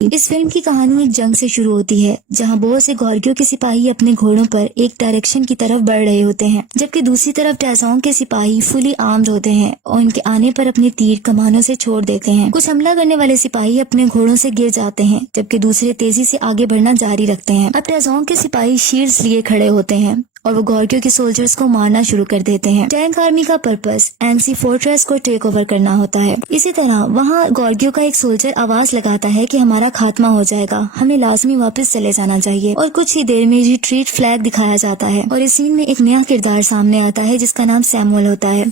اس film کی کہانی ایک جنگ سے شروع ہوتی ہے جہاں بہت سے گورگیوں کے سپاہی اپنے گھوڑوں پر ایک ڈائریکشن کی طرف بڑھ رہے ہوتے ہیں، جبکہ دوسری طرف ٹیزونگ کے سپاہی فلی آرمڈ ہوتے ہیں اور ان کے آنے پر اپنے تیر کمانوں سے چھوڑ دیتے ہیں۔ کچھ حملہ کرنے والے سپاہی اپنے گھوڑوں سے گر جاتے ہیں جبکہ دوسرے تیزی سے آگے بڑھنا جاری رکھتے ہیں۔ اب ٹیزونگ کے سپاہی شیلڈز لیے کھڑے ہوتے ہیں اور وہ گورگیوں کے سولجرز کو مارنا شروع کر دیتے ہیں۔ ٹینک آرمی کا پرپس اینسی فورٹریس کو ٹیک اوور کرنا ہوتا ہے۔ اسی طرح وہاں گورگیوں کا ایک سولجر آواز لگاتا ہے کہ ہمارا خاتمہ ہو جائے گا، ہمیں لازمی واپس چلے جانا چاہیے، اور کچھ ہی دیر میں ریٹریٹ فلیگ دکھایا جاتا ہے اور اس سین میں ایک نیا کردار سامنے آتا ہے جس کا نام سیموئل ہوتا ہے۔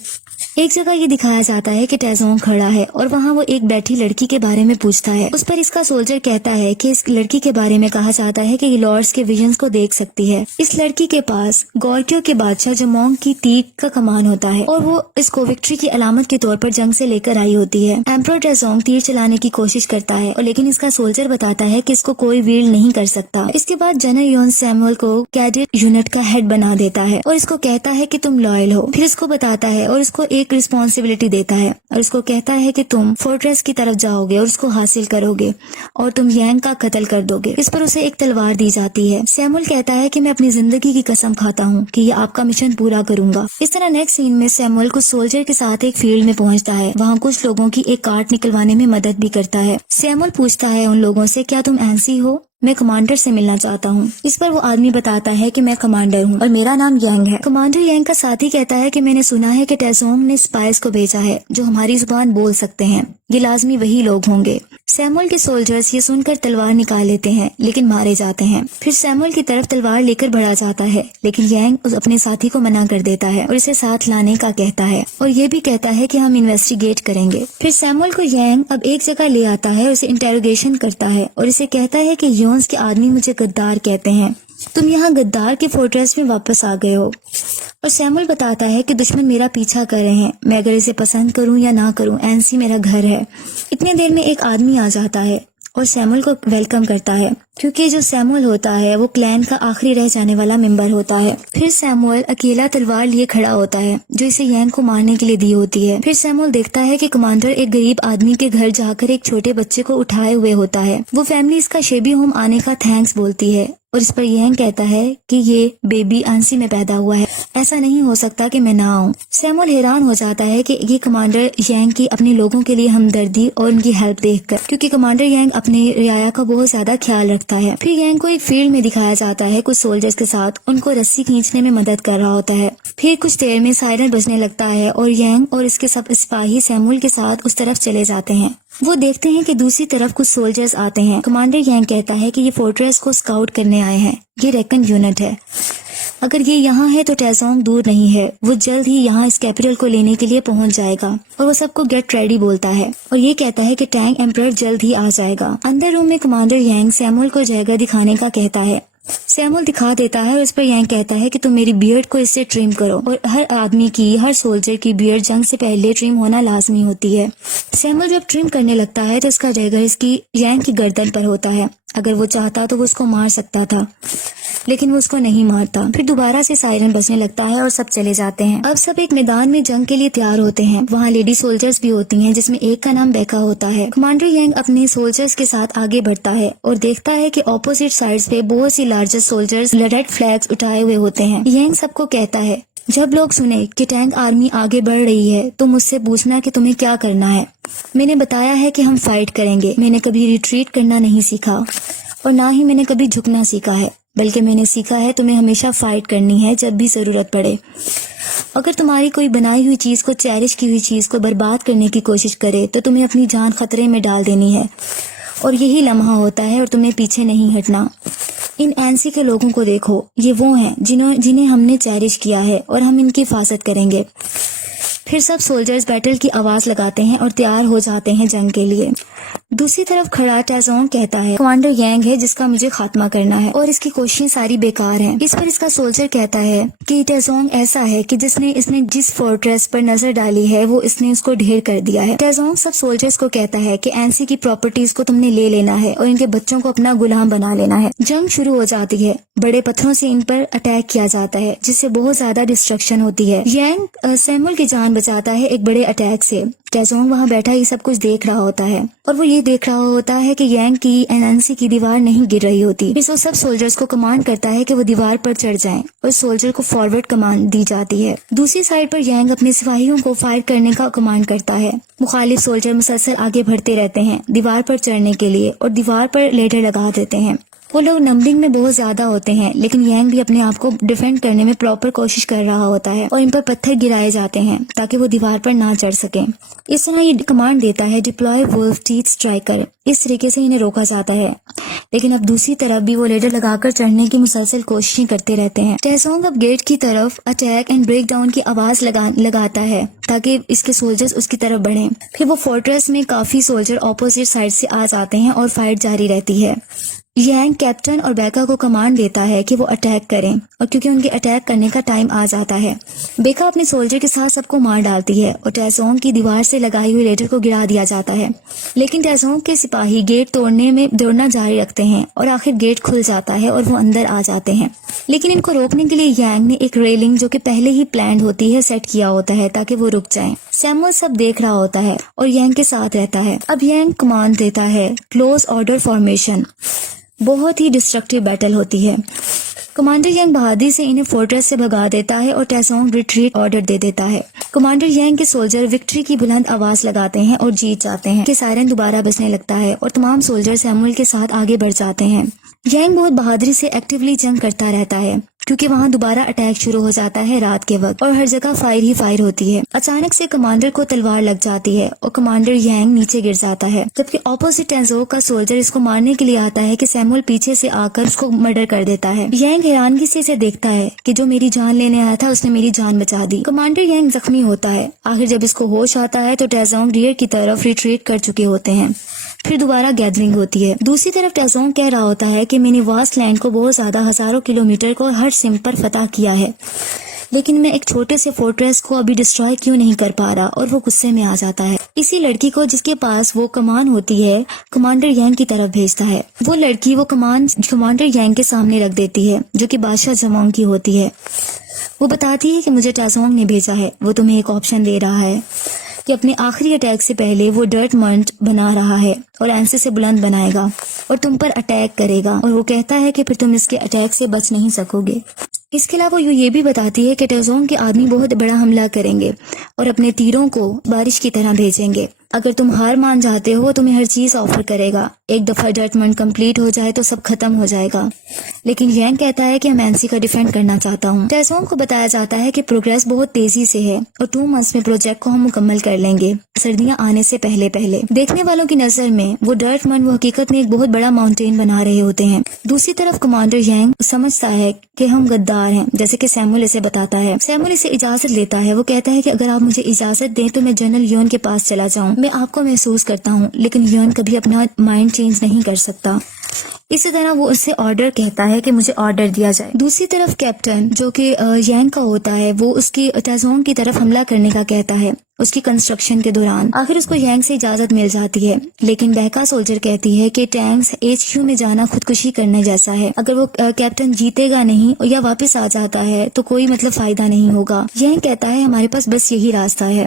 ایک جگہ یہ دکھایا جاتا ہے کہ ٹیزونگ کھڑا ہے اور وہاں وہ ایک بیٹھی لڑکی کے بارے میں پوچھتا ہے۔ اس پر اس کا سولجر کہتا ہے کہ اس لڑکی کے بارے میں کہا جاتا ہے کہ یہ لارڈز کے ویژنز کو دیکھ سکتی ہے۔ اس لڑکی کے پاس گورگیوں کے بادشاہ جمونگ کی تیر کا کمان ہوتا ہے اور وہ اس کو وکٹری کی علامت کے طور پر جنگ سے لے کر آئی ہوتی ہے۔ ایمپرر ٹیزونگ تیر چلانے کی کوشش کرتا ہے اور لیکن اس کا سولجر بتاتا ہے کہ اس کو کوئی ویلڈ نہیں کر سکتا۔ اس کے بعد جنرل یون سیموئل کو کیڈٹ یونٹ کا ہیڈ بنا دیتا ہے اور اس کو کہتا ہے کہ تم لائل ہو۔ پھر اس کو بتاتا ہے اور اس کو ایک رسپانسبلٹی دیتا ہے اور اس کو کہتا ہے کہ تم فورٹریس کی طرف جاؤ گے اور اس کو حاصل کرو گے اور تم یینگ کا قتل کر دو گے۔ اس پر اسے ایک تلوار دی جاتی ہے۔ سیموئل کہتا ہے کہ میں اپنی زندگی کی قسم کھاتا ہوں کہ یہ آپ کا مشن پورا کروں گا۔ اس طرح نیکسٹ سین میں سیموئل کچھ سولجر کے ساتھ ایک فیلڈ میں پہنچتا ہے، وہاں کچھ لوگوں کی ایک کارٹ نکلوانے میں مدد بھی کرتا ہے۔ سیموئل پوچھتا ہے ان لوگوں سے کیا تم اینسی ہو؟ میں کمانڈر سے ملنا چاہتا ہوں۔ اس پر وہ آدمی بتاتا ہے کہ میں کمانڈر ہوں اور میرا نام یینگ ہے۔ کمانڈر یینگ کا ساتھی کہتا ہے کہ میں نے سنا ہے کہ ٹیزونگ نے اسپائز کو بھیجا ہے جو ہماری زبان بول سکتے ہیں، یہ لازمی وہی لوگ ہوں گے۔ سیموئل کے سولجرز یہ سن کر تلوار نکال لیتے ہیں لیکن مارے جاتے ہیں۔ پھر سیموئل کی طرف تلوار لے کر بڑھا جاتا ہے لیکن یینگ اپنے ساتھی کو منع کر دیتا ہے اور اسے ساتھ لانے کا کہتا ہے اور یہ بھی کہتا ہے کہ ہم انویسٹیگیٹ کریں گے۔ پھر سیموئل کو یینگ اب ایک جگہ لے آتا ہے اور اسے انٹروگیشن کرتا ہے اور اسے کہتا ہے کہ یونس کے آدمی مجھے غدار کہتے ہیں، تم یہاں غدار کے فورٹریس میں واپس آ گئے ہو۔ اور سیموئل بتاتا ہے کہ دشمن میرا پیچھا کر رہے ہیں، میں اگر اسے پسند کروں یا نہ کروں، اینسی میرا گھر ہے۔ اتنے دیر میں ایک آدمی آ جاتا ہے اور سیموئل کو ویلکم کرتا ہے کیونکہ جو سیموئل ہوتا ہے وہ کلین کا آخری رہ جانے والا ممبر ہوتا ہے۔ پھر سیموئل اکیلا تلوار لیے کھڑا ہوتا ہے جو اسے یینگ کو مارنے کے لیے دی ہوتی ہے۔ پھر سیموئل دیکھتا ہے کہ کمانڈر ایک غریب آدمی کے گھر جا کر ایک چھوٹے بچے کو اٹھائے ہوئے ہوتا ہے۔ وہ فیملی اس کا شیبی ہوم آنے کا تھینکس بولتی ہے اور اس پر یینگ کہتا ہے کہ یہ بیبی آنسی میں پیدا ہوا ہے، ایسا نہیں ہو سکتا کہ میں نہ آؤں۔ سیموئل حیران ہو جاتا ہے کہ یہ کمانڈر یینگ کی اپنے لوگوں کے لیے ہمدردی اور ان کی ہیلپ دیکھ کر، کیونکہ کمانڈر یینگ اپنے رعایا کا بہت زیادہ خیال رکھتا ہے۔ پھر یینگ کو ایک فیلڈ میں دکھایا جاتا ہے، کچھ سولجرز کے ساتھ ان کو رسی کھینچنے میں مدد کر رہا ہوتا ہے۔ پھر کچھ دیر میں سائرن بجنے لگتا ہے اور یینگ اور اس کے سب سپاہی سیموئل کے ساتھ اس طرف چلے جاتے ہیں۔ وہ دیکھتے ہیں کہ دوسری طرف کچھ سولجرز آتے ہیں۔ کمانڈر یینگ کہتا ہے کہ یہ فورٹریس کو اسکاؤٹ کرنے آئے ہیں، یہ ریکن یونٹ ہے، اگر یہ یہاں ہے تو ٹیزونگ دور نہیں ہے، وہ جلد ہی یہاں اس کیپٹل کو لینے کے لیے پہنچ جائے گا۔ اور وہ سب کو گیٹ ریڈی بولتا ہے اور یہ کہتا ہے کہ ٹینک ایمپرر جلد ہی آ جائے گا۔ اندر روم میں کمانڈر یینگ سیموئل کو جگہ دکھانے کا کہتا ہے۔ سیموئل دکھا دیتا ہے اور اس پر یینگ کہتا ہے کہ تم میری بیئرڈ کو اس سے ٹرم کرو، اور ہر آدمی کی، ہر سولجر کی بیئرڈ جنگ سے پہلے ٹرم ہونا لازمی ہوتی ہے۔ سیموئل جب ٹرم کرنے لگتا ہے تو اس کا ڈیگر اس کی یینگ کی گردن پر ہوتا ہے۔ اگر وہ چاہتا تو وہ اس کو مار سکتا تھا لیکن وہ اس کو نہیں مارتا۔ پھر دوبارہ سے سائرن بجنے لگتا ہے اور سب چلے جاتے ہیں۔ اب سب ایک میدان میں جنگ کے لیے تیار ہوتے ہیں، وہاں لیڈی سولجرز بھی ہوتی ہیں جس میں ایک کا نام بیکا ہوتا ہے۔ کمانڈر یینگ اپنے سولجرز کے ساتھ آگے بڑھتا ہے اور دیکھتا ہے کہ اپوزٹ سائڈز پہ بہت سی لارجر سولجرز ریڈ فلیگز اٹھائے ہوئے ہوتے ہیں۔ یینگ سب کو کہتا ہے جب لوگ سنیں کہ ٹینک آرمی آگے بڑھ رہی ہے تو مجھ سے پوچھنا کہ تمہیں کیا کرنا ہے۔ میں نے بتایا ہے کہ ہم فائٹ کریں گے، میں نے کبھی ریٹریٹ کرنا نہیں سیکھا اور نہ ہی میں نے کبھی جھکنا سیکھا ہے، بلکہ میں نے سیکھا ہے تمہیں ہمیشہ فائٹ کرنی ہے جب بھی ضرورت پڑے۔ اگر تمہاری کوئی بنائی ہوئی چیز کو، چیرش کی ہوئی چیز کو برباد کرنے کی کوشش کرے تو تمہیں اپنی جان خطرے میں ڈال دینی ہے، اور یہی لمحہ ہوتا ہے اور تمہیں پیچھے نہیں ہٹنا۔ ان اینسی کے لوگوں کو دیکھو، یہ وہ ہیں جنہیں ہم نے چیرش کیا ہے اور ہم ان کی حفاظت کریں گے۔ پھر سب سولجرز بیٹل کی آواز لگاتے ہیں اور تیار ہو جاتے ہیں جنگ کے لیے۔ دوسری طرف کھڑا ٹیزونگ کہتا ہے کمانڈر یینگ ہے جس کا مجھے خاتمہ کرنا ہے اور اس کی کوششیں ساری بیکار ہیں۔ اس پر اس کا سولجر کہتا ہے کہ ٹیزونگ ایسا ہے کہ اس نے جس فورٹریس پر نظر ڈالی ہے وہ اس نے اس کو ڈھیر کر دیا ہے۔ ٹیزونگ سب سولجرز کو کہتا ہے کہ اینسی کی پراپرٹیز کو تم نے لے لینا ہے اور ان کے بچوں کو اپنا غلام بنا لینا ہے۔ جنگ شروع ہو جاتی ہے، بڑے پتھروں سے ان پر اٹیک کیا جاتا ہے جس سے بہت زیادہ ڈسٹرکشن ہوتی ہے۔ یینگ سیموئل کی جان بچاتا ہے ایک بڑے اٹیک سے ٹیزونگ وہاں بیٹھا یہ سب کچھ دیکھ رہا ہوتا ہے اور وہ یہ دیکھ رہا ہوتا ہے کہ یانگ کی اینسی کی دیوار نہیں گر رہی ہوتی۔ پھر وہ سب سولجرز کو کمانڈ کرتا ہے کہ وہ دیوار پر چڑھ جائیں اور سولجر کو فارورڈ کمانڈ دی جاتی ہے۔ دوسری سائڈ پر یانگ اپنے سپاہیوں کو فائر کرنے کا کمانڈ کرتا ہے۔ مخالف سولجر مسلسل آگے بڑھتے رہتے ہیں دیوار پر چڑھنے کے لیے اور دیوار پر لیڈر لگا دیتے ہیں۔ وہ لوگ نمبرنگ میں بہت زیادہ ہوتے ہیں لیکن یانگ بھی اپنے آپ کو ڈیفینڈ کرنے میں پراپر کوشش کر رہا ہوتا ہے اور ان پر پتھر گرائے جاتے ہیں تاکہ وہ دیوار پر نہ چڑھ سکیں۔ اس طرح یہ کمانڈ دیتا ہے ڈپلوائے وولف ٹیتھ اسٹرائکر، اس طریقے سے انہیں روکا جاتا ہے۔ لیکن اب دوسری طرف بھی وہ لیڈر لگا کر چڑھنے کی مسلسل کوششیں کرتے رہتے ہیں۔ ٹیزونگ اب گیٹ کی طرف اٹیک اینڈ بریک ڈاؤن کی آواز لگاتا ہے تاکہ اس کے سولجرز اس کی طرف بڑھیں۔ پھر وہ فورٹریس میں کافی سولجر اپوزٹ سائڈ سے آ جاتے ہیں اور فائٹ جاری رہتی ہے۔ یانگ کیپٹن اور بیکا کو کمانڈ دیتا ہے کہ وہ اٹیک کریں اور کیونکہ ان کے اٹیک کرنے کا ٹائم آ جاتا ہے، بیکا اپنے سولجر کے ساتھ سب کو مار ڈالتی ہے اور ٹیزونگ کی دیوار سے لگائی ہوئی لیڈر کو گرا دیا جاتا ہے۔ لیکن ٹیزونگ کے سپاہی گیٹ توڑنے میں دوڑنا جاری رکھتے ہیں اور آخر گیٹ کھل جاتا ہے اور وہ اندر آ جاتے ہیں۔ لیکن ان کو روکنے کے لیے یانگ نے ایک ریلنگ جو کہ پہلے ہی پلانڈ ہوتی ہے سیٹ کیا ہوتا ہے تاکہ وہ رک جائیں۔ سیمول سب دیکھ رہا ہوتا ہے اور یانگ کے ساتھ رہتا ہے۔ اب یانگ کمانڈ دیتا ہے کلوز آرڈر فارمیشن۔ بہت ہی ڈسٹرکٹیو بیٹل ہوتی ہے۔ کمانڈر یانگ بہادری سے انہیں فورٹریس سے بھگا دیتا ہے اور ٹیزونگ ریٹریٹ آرڈر دے دیتا ہے۔ کمانڈر یانگ کے سولجر وکٹری کی بلند آواز لگاتے ہیں اور جیت جاتے ہیں کہ سائرن دوبارہ بجنے لگتا ہے اور تمام سولجر سیمول کے ساتھ آگے بڑھ جاتے ہیں۔ یانگ بہت بہادری سے ایکٹیولی جنگ کرتا رہتا ہے کیونکہ وہاں دوبارہ اٹیک شروع ہو جاتا ہے رات کے وقت اور ہر جگہ فائر ہی فائر ہوتی ہے۔ اچانک سے کمانڈر کو تلوار لگ جاتی ہے اور کمانڈر یانگ نیچے گر جاتا ہے، جبکہ اپوزٹ ٹینزو کا سولجر اس کو مارنے کے لیے آتا ہے کہ سیمول پیچھے سے آ کر اس کو مرڈر کر دیتا ہے۔ یانگ حیرانگی سے اسے دیکھتا ہے کہ جو میری جان لینے آیا تھا اس نے میری جان بچا دی۔ کمانڈر یانگ زخمی ہوتا ہے۔ آخر جب اس کو ہوش آتا ہے تو ٹیزونگ ریئر کی طرف ریٹریٹ کر چکے ہوتے ہیں۔ پھر دوبارہ گیدرنگ ہوتی ہے۔ دوسری طرف ٹیزونگ کہہ رہا ہوتا ہے کہ میں نے واسٹ لینڈ کو بہت زیادہ ہزاروں کلومیٹر کو ہر سم پر فتح کیا ہے، لیکن میں ایک چھوٹے سے فورٹریس کو ابھی ڈسٹروائے کیوں نہیں کر پا رہا، اور وہ غصے میں آ جاتا ہے۔ اسی لڑکی کو جس کے پاس وہ کمان ہوتی ہے کمانڈر یانگ کی طرف بھیجتا ہے۔ وہ لڑکی وہ کمان کمانڈر یانگ کے سامنے رکھ دیتی ہے جو کہ بادشاہ زمانگ کی ہوتی ہے۔ وہ بتاتی ہے کہ مجھے ٹیزونگ نے بھیجا ہے، وہ تمہیں ایک آپشن دے رہا ہے کہ اپنے آخری اٹیک سے پہلے وہ ڈرٹ منٹ بنا رہا ہے اور اینسے سے بلند بنائے گا اور تم پر اٹیک کرے گا، اور وہ کہتا ہے کہ پھر تم اس کے اٹیک سے بچ نہیں سکو گے۔ اس کے علاوہ وہ یہ بھی بتاتی ہے کہ ٹیزونگ کے آدمی بہت بڑا حملہ کریں گے اور اپنے تیروں کو بارش کی طرح بھیجیں گے۔ اگر تم ہار مان جاتے ہو تمہیں ہر چیز آفر کرے گا، ایک دفعہ ڈرٹمنٹ کمپلیٹ ہو جائے تو سب ختم ہو جائے گا۔ لیکن یانگ کہتا ہے کہ میں اینسی کا ڈیفینڈ کرنا چاہتا ہوں۔ ٹیزونگ کو بتایا جاتا ہے کہ پروگریس بہت تیزی سے ہے اور 2 منتھس میں پروجیکٹ کو ہم مکمل کر لیں گے، سردیاں آنے سے پہلے پہلے۔ دیکھنے والوں کی نظر میں وہ ڈرٹمنٹ وہ حقیقت میں ایک بہت بڑا ماؤنٹین بنا رہے ہوتے ہیں۔ دوسری طرف کمانڈر یانگ سمجھتا ہے کہ ہم غدار ہیں، جیسے کہ سیمول اسے بتاتا ہے۔ سیمول اسے اجازت لیتا ہے، وہ کہتا ہے کہ اگر آپ مجھے اجازت دیں تو میں جنرل یون کے پاس چلا جاؤں، میں آپ کو محسوس کرتا ہوں، لیکن یون کبھی اپنا مائنڈ چینج نہیں کر سکتا۔ اسی طرح وہ اس سے آرڈر کہتا ہے کہ مجھے آرڈر دیا جائے۔ دوسری طرف کیپٹن جو کہ یانگ کا ہوتا ہے وہ اس کی ٹیزونگ کی طرف حملہ کرنے کا کہتا ہے اس کی کنسٹرکشن کے دوران۔ آخر اس کو یانگ سے اجازت مل جاتی ہے، لیکن بہکا سولجر کہتی ہے کہ ٹینکس HQ میں جانا خودکشی کرنے جیسا ہے، اگر وہ کیپٹن جیتے گا نہیں یا واپس آ جاتا ہے تو کوئی فائدہ نہیں ہوگا۔ یانگ کہتا ہے ہمارے پاس بس یہی راستہ ہے۔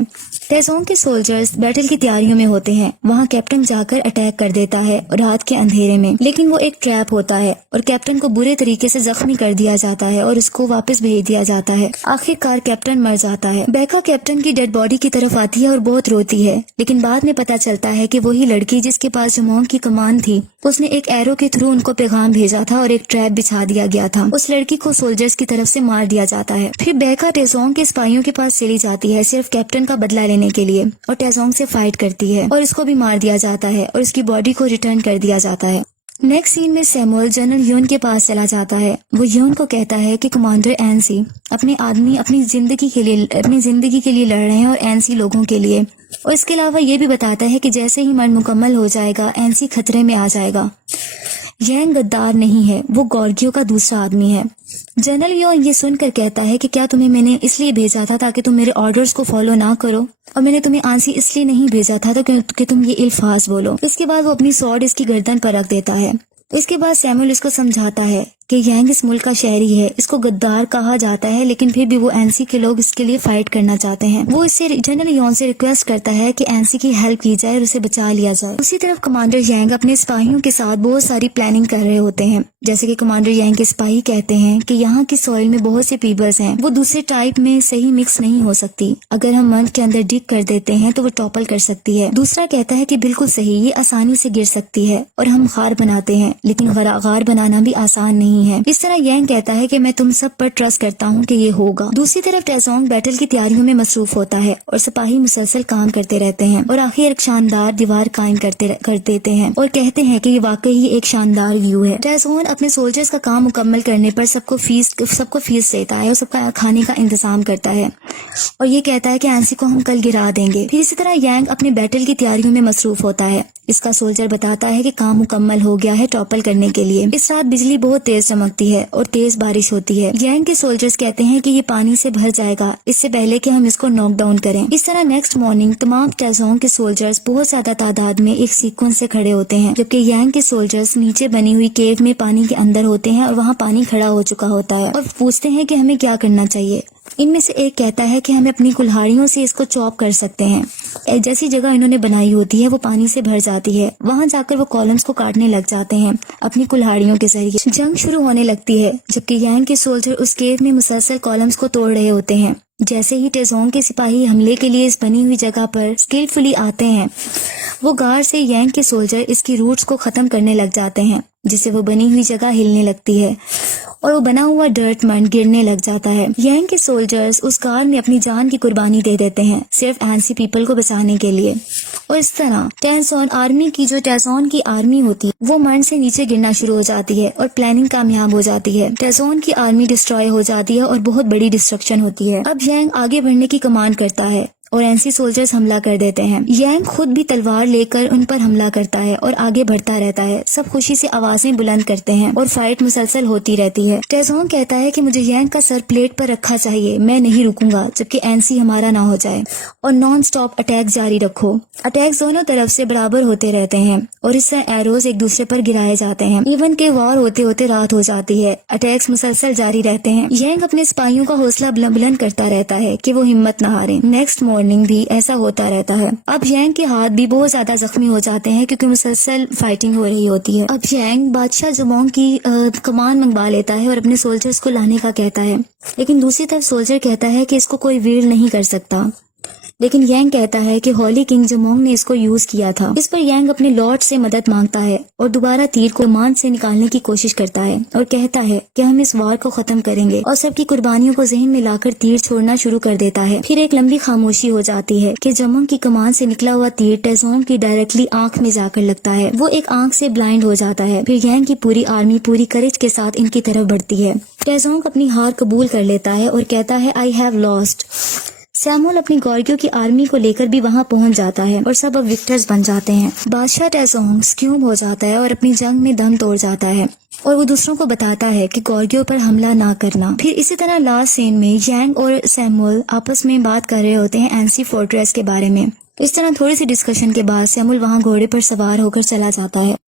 ٹیزونگ کے سولجرز بیٹل کی تیاریوں میں ہوتے ہیں، وہاں کیپٹن جا کر اٹیک کر دیتا ہے رات کے اندھیرے میں، لیکن وہ ایک ٹریپ ہوتا ہے اور کیپٹن کو برے طریقے سے زخمی کر دیا جاتا ہے اور اس کو واپس بھیج دیا جاتا ہے۔ آخر کار کیپٹن مر جاتا ہے۔ بیکا کیپٹن کی ڈیڈ باڈی کی طرف آتی ہے اور بہت روتی ہے، لیکن بعد میں پتہ چلتا ہے کہ وہی لڑکی جس کے پاس جمونگ کی کمان تھی، اس نے ایک ایرو کے تھرو ان کو پیغام بھیجا تھا اور ایک ٹریپ بچھا دیا گیا تھا۔ اس لڑکی کو سولجرز کی طرف سے مار دیا جاتا ہے۔ پھر بیکا ٹیزونگ کے سپاہیوں کے پاس چلی جاتی ہے صرف کیپٹن کا بدلہ لینے کے لیے، اور ٹیزونگ سے فائٹ کرتی ہے اور اس کو بھی مار دیا جاتا ہے اور اس کی باڈی کو ریٹرن کر دیا جاتا ہے۔ نیکسٹ سین میں سیمول جنرل یون کے پاس چلا جاتا ہے۔ وہ یون کو کہتا ہے کہ کمانڈر اینسی اپنے آدمی اپنی زندگی کے لیے لڑ رہے ہیں اور اینسی لوگوں کے لیے، اور اس کے علاوہ یہ بھی بتاتا ہے کہ جیسے ہی مرن مکمل ہو جائے گا اینسی خطرے میں آ جائے گا۔ یانگ غدار نہیں ہے، وہ گورگیو کا دوسرا آدمی ہے۔ جنرل یون یہ سن کر کہتا ہے کہ کیا تمہیں میں نے اس لیے بھیجا تھا تاکہ تم میرے آرڈرز کو فالو نہ کرو، اور میں نے تمہیں آنسی اس لیے نہیں بھیجا تھا کہ تم یہ الفاظ بولو۔ اس کے بعد وہ اپنی سوڈ اس کی گردن پر رکھ دیتا ہے۔ اس کے بعد سیمول اس کو سمجھاتا ہے کہ یانگ اس ملک کا شہری ہے، اس کو غدار کہا جاتا ہے، لیکن پھر بھی وہ اینسی کے لوگ اس کے لیے فائٹ کرنا چاہتے ہیں۔ وہ اس سے جنرل یون سے ریکویسٹ کرتا ہے کہ اینسی کی ہیلپ کی جائے اور اسے بچا لیا جائے۔ اسی طرف کمانڈر یانگ اپنے سپاہیوں کے ساتھ بہت ساری پلاننگ کر رہے ہوتے ہیں، جیسے کہ کمانڈر یانگ کے سپاہی کہتے ہیں کہ یہاں کی سوئل میں بہت سے پیبلز ہیں، وہ دوسرے ٹائپ میں صحیح مکس نہیں ہو سکتی، اگر ہم منٹ کے اندر ڈگ کر دیتے ہیں تو وہ ٹاپل کر سکتی ہے۔ دوسرا کہتا ہے کہ بالکل صحیح، یہ آسانی سے گر سکتی ہے اور ہم غار بناتے ہیں، لیکن غار بنانا بھی آسان نہیں ہے۔ اس طرح یانگ کہتا ہے کہ میں تم سب پر ٹرسٹ کرتا ہوں کہ یہ ہوگا۔ دوسری طرف ٹیزونگ بیٹل کی تیاریوں میں مصروف ہوتا ہے اور سپاہی مسلسل کام کرتے رہتے ہیں اور آخر ایک شاندار دیوار قائم کر دیتے ہیں اور کہتے ہیں کہ یہ واقعی ایک شاندار ویو ہے۔ ٹیزون اپنے سولجرز کا کام مکمل کرنے پر سب کو فیس دیتا ہے اور سب کا کھانے کا انتظام کرتا ہے اور یہ کہتا ہے کہ اینسی کو ہم کل گرا دیں گے۔ پھر اسی طرح یانگ اپنے بیٹل کی تیاریوں میں مصروف ہوتا ہے۔ اس کا سولجر بتاتا ہے کہ کام مکمل ہو گیا ہے ٹاپل کرنے کے لیے۔ اس رات بجلی بہت تیز چمکتی ہے اور تیز بارش ہوتی ہے۔ یانگ کے سولجرز کہتے ہیں کہ یہ پانی سے بھر جائے گا اس سے پہلے کہ ہم اس کو ناک ڈاؤن کریں۔ اس طرح نیکسٹ مارننگ تمام ٹیزونگ کے سولجرز بہت زیادہ تعداد میں ایک سیکوینس سے کھڑے ہوتے ہیں، جبکہ یانگ کے سولجرز نیچے بنی ہوئی کیو میں پانی کے اندر ہوتے ہیں اور وہاں پانی کھڑا ہو چکا ہوتا ہے اور پوچھتے ہیں کہ ہمیں کیا کرنا چاہیے۔ ان میں سے ایک کہتا ہے کہ ہم اپنی کلہاڑیوں سے اس کو چاپ کر سکتے ہیں۔ جیسی جگہ انہوں نے بنائی ہوتی ہے وہ پانی سے بھر جاتی ہے، وہاں جا کر وہ کالمز کو کاٹنے لگ جاتے ہیں اپنی کلہاڑیوں کے ذریعے۔ جنگ شروع ہونے لگتی ہے، جبکہ یانگ کے سولجر اس کیو میں مسلسل کالمز کو توڑ رہے ہوتے ہیں۔ جیسے ہی ٹیزونگ کے سپاہی حملے کے لیے اس بنی ہوئی جگہ پر اسکلفلی آتے ہیں، وہ غار سے یانگ کے سولجر اس کی روٹس کو ختم کرنے لگ جاتے ہیں، جس سے وہ بنی ہوئی جگہ ہلنے لگتی ہے اور وہ بنا ہوا ڈرٹ منڈ گرنے لگ جاتا ہے۔ یانگ کے سولجرز اس غار میں اپنی جان کی قربانی دے دیتے ہیں صرف اینسی پیپل کو بچانے کے لیے، اور اس طرح ٹیزون کی آرمی ہوتی ہے وہ منڈ سے نیچے گرنا شروع ہو جاتی ہے اور پلاننگ کامیاب ہو جاتی ہے۔ ٹیزون کی آرمی ڈسٹروائے ہو جاتی ہے اور بہت بڑی ڈسٹرکشن ہوتی ہے۔ اب یانگ آگے بڑھنے کی کمانڈ کرتا ہے اور اینسی سولجرز حملہ کر دیتے ہیں۔ یانگ خود بھی تلوار لے کر ان پر حملہ کرتا ہے اور آگے بڑھتا رہتا ہے۔ سب خوشی سے آوازیں بلند کرتے ہیں اور فائٹ مسلسل ہوتی رہتی ہے۔ ٹیزونگ کہتا ہے کہ مجھے یانگ کا سر پلیٹ پر رکھا چاہیے، میں نہیں رکوں گا جبکہ اینسی ہمارا نہ ہو جائے، اور نان سٹاپ اٹیک جاری رکھو۔ اٹیکس دونوں طرف سے برابر ہوتے رہتے ہیں اور اس طرح ایروز ایک دوسرے پر گرائے جاتے ہیں۔ ایون کہ وار ہوتے ہوتے رات ہو جاتی ہے، اٹیکس مسلسل جاری رہتے ہیں۔ یانگ اپنے سپاہیوں کا حوصلہ بلند کرتا رہتا ہے کہ وہ ہمت نہ ہاریں۔ نیکسٹ مارننگ بھی ایسا ہوتا رہتا ہے۔ اب یانگ کے ہاتھ بھی بہت زیادہ زخمی ہو جاتے ہیں کیونکہ مسلسل فائٹنگ ہو رہی ہوتی ہے۔ اب یانگ بادشاہ جمونگ کی کمان منگوا لیتا ہے اور اپنے سولجرز کو لانے کا کہتا ہے، لیکن دوسری طرف سولجر کہتا ہے کہ اس کو کوئی ویلڈ نہیں کر سکتا، لیکن یانگ کہتا ہے کہ ہولی کنگ جمونگ نے اس کو یوز کیا تھا۔ اس پر یانگ اپنے لارڈ سے مدد مانگتا ہے اور دوبارہ تیر کو کمان سے نکالنے کی کوشش کرتا ہے اور کہتا ہے کہ ہم اس وار کو ختم کریں گے، اور سب کی قربانیوں کو ذہن میں لا کر تیر چھوڑنا شروع کر دیتا ہے۔ پھر ایک لمبی خاموشی ہو جاتی ہے کہ جمونگ کی کمان سے نکلا ہوا تیر ٹیزونگ کی ڈائریکٹلی آنکھ میں جا کر لگتا ہے، وہ ایک آنکھ سے بلائنڈ ہو جاتا ہے۔ پھر یانگ کی پوری آرمی پوری کریج کے ساتھ ان کی طرف بڑھتی ہے۔ ٹیزونگ اپنی ہار قبول کر لیتا ہے اور کہتا ہے آئی ہیو لاسٹ۔ سیمول اپنی گورگیو کی آرمی کو لے کر بھی وہاں پہنچ جاتا ہے اور سب اب وکٹرز بن جاتے ہیں۔ بادشاہ ٹیزونگ سکیوم ہو جاتا ہے اور اپنی جنگ میں دم توڑ جاتا ہے اور وہ دوسروں کو بتاتا ہے کہ گورگیو پر حملہ نہ کرنا۔ پھر اسی طرح لاسٹ سین میں یانگ اور سیمول آپس میں بات کر رہے ہوتے ہیں اینسی فورٹریس کے بارے میں۔ اس طرح تھوڑی سی ڈسکشن کے بعد سیمول وہاں گھوڑے پر سوار ہو کر چلا جاتا ہے